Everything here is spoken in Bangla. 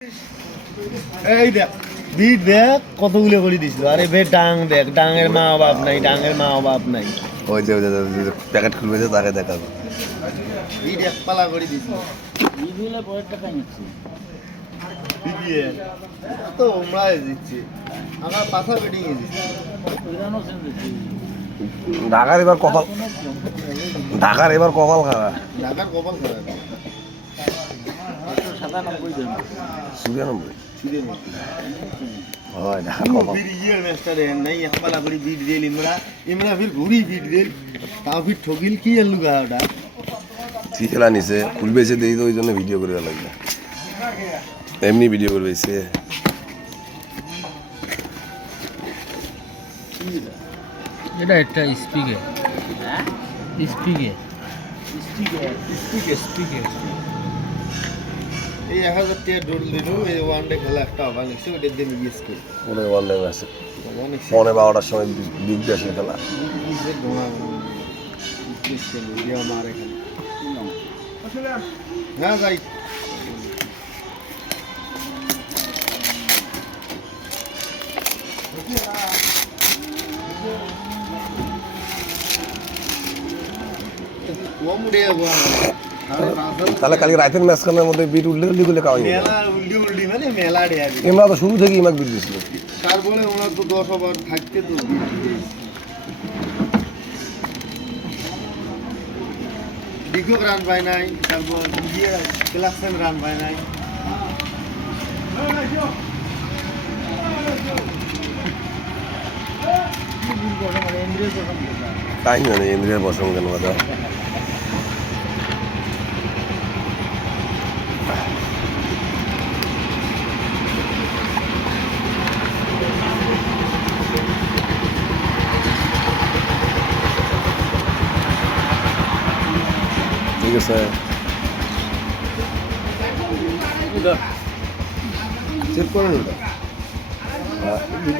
এই দেখ বিট দেখ কতগুলো করে দিছিল। আরে বে ডাং দেখ, ডাঙের মা বাপ নাই, ডাঙের মা বাপ নাই। ওই যে প্যাকেট খুলবে যে তাকে দেখাবো। বিট এক পালা করে দিছিল। বিগুলো পরের টাকা নিচ্ছি দিদিয়ে তো ওমরাই দিচ্ছে, আমার পাশা বেডিং এ দিচ্ছে। ইরানও সেন দিচ্ছি ঢাকার এবার কপাল খারাপ। ঢাকার কপাল খারাপ। 97 দেন 94 ছিঁড়ে নি হয় ঢাকার কপাল। फिर ये मास्टर है नहीं एक पाला बड़ी बीट देल इमरा इमरा फिर घुरी बीट देल ताও फिर ठगिल কি এর লুগা ওটা ঠিক খেলা নিছে খুলবে এসে দেই তো ওই জন্য ভিডিও করে লাগবে, এমনি ভিডিও করবে এসে। এটা একটা স্পিকে হ্যাঁ স্পিকে স্পিকে এই 1000 টাকা ডোল দিলো এই ওয়ান ডে খেলা একটা হবে নিছে ওটা দিয়ে মিস করে ওটা ওয়ান টাইম আছে অনেক 12টার সময় বিগ ব্যাশের খেলা। কিসে দোনা মিস করে দিয়া মারে খেলা না যাই ও মুড়ে গো তাহলে কালকে রাতের ম্যাচ খেলার মধ্যে বিট উল্লি গুলো খাওয়াই মেলা উল্ডি মানে মেলা দেয়া এমরা তো শুরু থেকেই ইমাক বিট দিছিল। তারপরে ওনার তো 10 ওভার থাকতে তো ডিগো রান পায় নাই, তারপর ইয়ে ক্লাসেন রান পায় নাই। তাই না ইন্দ্রিয়ার প্রসঙ্গ কেন কথা। ঠিক আছে চেক করেন ওটা।